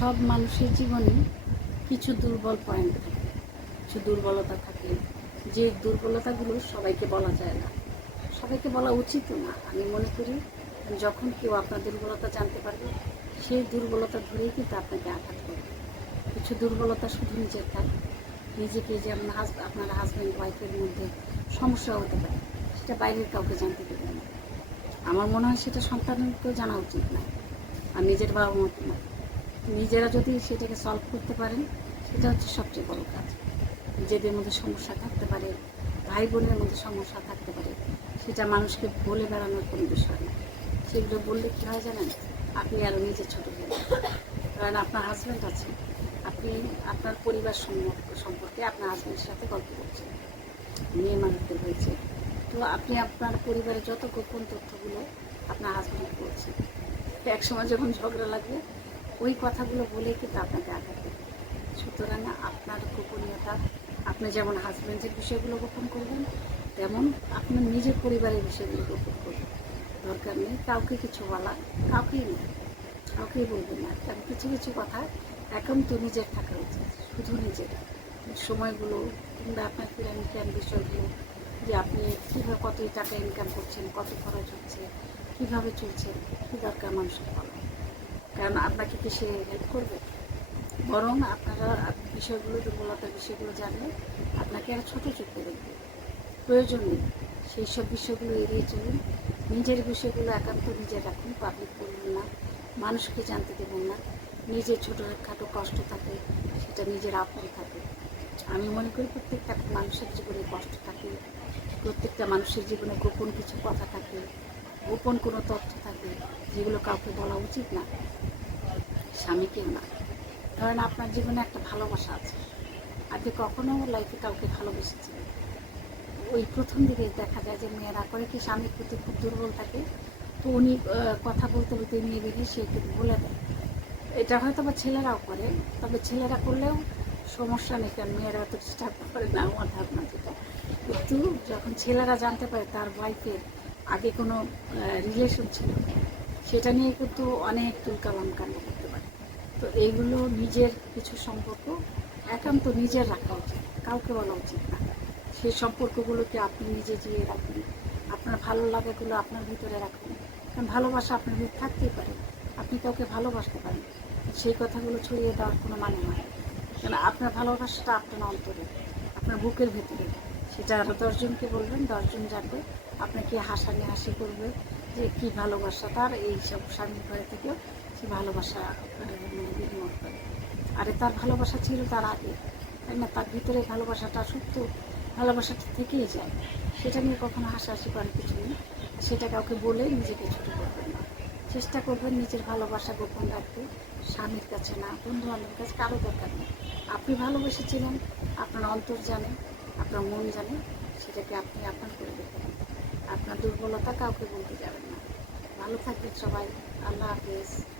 সব মানুষের জীবনে কিছু দুর্বল পয়েন্ট থাকে, কিছু দুর্বলতা থাকে। যে দুর্বলতাগুলো সবাইকে বলা যায় না। সবাইকে বলা উচিত না। আমি মনে করি যখন কেউ আপনার দুর্বলতা জানতে পারবে, সেই দুর্বলতা ধরেই কিন্তু আপনাকে আঘাত করবে। কিছু দুর্বলতা শুধু নিজের থাকে নিজেকে যেমন হাজ আপনার হাজব্যান্ড ওয়াইফের মধ্যে সমস্যা হতে পারে, সেটা বাইরের কাউকে জানতে দেবেন না। আমার মনে হয় সেটা সন্তানকেও জানা উচিত না। আর নিজের বাবা মতো না। নিজেরা যদি সেটাকে সলভ করতে পারেন, সেটা হচ্ছে সবচেয়ে বড় কাজ। নিজেদের মধ্যে সমস্যা থাকতে পারে ভাই বোনের মধ্যে সমস্যা থাকতে পারে, সেটা মানুষকে বলে বেড়ানোর কোনো বিষয় না। সেগুলো বললে কী হয় জানেন? আপনি আরও নিজে ছোটো হয়ে কারণ আপনার হাজব্যান্ড আছে, আপনি, আপনার পরিবার সম্পর্ক- আপনার হাজব্যান্ডের সাথে গল্প করছেন। মেয়ে মানুষদের হয়েছে। তো আপনি আপনার পরিবারের যত গোপন তথ্যগুলো আপনার হাজব্যান্ড বলছেন এক সময় যখন ঝগড়া লাগবে ওই কথাগুলো বলেই কিন্তু আপনাকে আঘাত দেবে। সুতরাং আপনার গোপনীয়তা, আপনি যেমন হাজব্যান্ডের বিষয়গুলো গোপন করবেন, তেমন আপনার নিজের পরিবারের বিষয়গুলো গোপন করবেন। দরকার নেই, কাউকে কিছু বলা, কাউকেই নেই কাউকেই বলবেন না। কারণ কিছু কিছু কথা একান্ত নিজের থাকা উচিত, শুধু নিজের। সময়গুলো কিংবা আপনার ফিনান্সিয়াল বিষয়গুলো, যে আপনি কীভাবে কত টাকা ইনকাম করছেন, কত খরচ হচ্ছে, কীভাবে চলছে, কী দরকার মানুষকে বলা। কারণ আপনাকে কি সে হেল্প করবে? বরং আপনারা বিষয়গুলো, দুর্বলতার বিষয়গুলো জানলে আপনাকে আর ছোটো চোখে দেখবে প্রয়োজন নেই। সেই সব বিষয়গুলো এড়িয়ে চলুন। নিজের বিষয়গুলো একান্ত নিজে রাখুন পাবলিক করবেন না, মানুষকে জানতে দেবেন না। নিজের ছোটোখাটো কষ্ট থাকে, সেটা নিজের আপন থাকে। আমি মনে করি প্রত্যেকটা মানুষের জীবনে কষ্ট থাকে, প্রত্যেকটা মানুষের জীবনে গোপন কিছু কথা থাকে। গোপন কোনো তথ্য থাকে যেগুলো কাউকে বলা উচিত না, স্বামীকেও না। ধরেন আপনার জীবনে একটা ভালোবাসা আছে, আপনি কখনো লাইফে কাউকে ভালোবেসেছিলেন ওই প্রথম দিকে দেখা যায় যে মেয়েরা করে কি স্বামীর প্রতি খুব দুর্বল থাকে, তো উনি কথা বলতে বলতে নিয়ে বেরিয়ে সে কিন্তু বলে দেয়। এটা হয়তো বা ছেলেরাও করে, তবে ছেলেরা করলেও সমস্যা নেই, কারণ মেয়েরা তো ডিস্টার্ব করে না, আমার ধারণা যেটা। কিন্তু যখন ছেলেরা জানতে পারে তার ওয়াইফের আগে কোনো রিলেশন ছিল সেটা নিয়ে কিন্তু অনেক তুলকালাম কাণ্ড করতে পারে। তো এইগুলো নিজের কিছু সম্পর্ক একান্ত নিজের রাখা উচিত, কাউকে বলা উচিত না। সেই সম্পর্কগুলোকে আপনি নিজে জিয়ে রাখুন। আপনার ভালো লাগাগুলো আপনার ভিতরে রাখুন। কারণ ভালোবাসা আপনার ভিতরে থাকতেই পারে। আপনি কাউকে ভালোবাসতে পারেন সেই কথাগুলো ছড়িয়ে দেওয়ার কোনো মানে হয় না। কারণ আপনার ভালোবাসাটা আপনার অন্তরে, আপনার বুকের ভিতরে। সেটা আরও দশজনকে বলবেন, দশজন জানবে আপনাকে হাসানি হাসি করবে যে কি ভালোবাসা তার, এই সব স্বামীর ঘরে থেকেও সে ভালোবাসা বিনিময় করে। আরে তার ভালোবাসা ছিল তার আগে, তাই না? তার ভিতরে ভালোবাসাটা সত্য, ভালোবাসাটা থেকেই যায়। সেটা নিয়ে কখনো হাসাহাসি করার কিছু নেই। সেটা কাউকে বলে নিজেকে ছোটো করবেন না। চেষ্টা করবেন নিজের ভালোবাসা গোপন রাখতে। স্বামীর কাছে না বন্ধু বান্ধবের কাছে কারও দরকার নেই। আপনি ভালোবেসেছিলেন, আপনার অন্তর জানে। আপনার মন জানে, সেটাকে আপনি আপনার করে দেখবেন আপনার দুর্বলতা কাউকে বলতে যাবেন না। ভালো থাকবেন সবাই। আল্লাহ হাফেজ।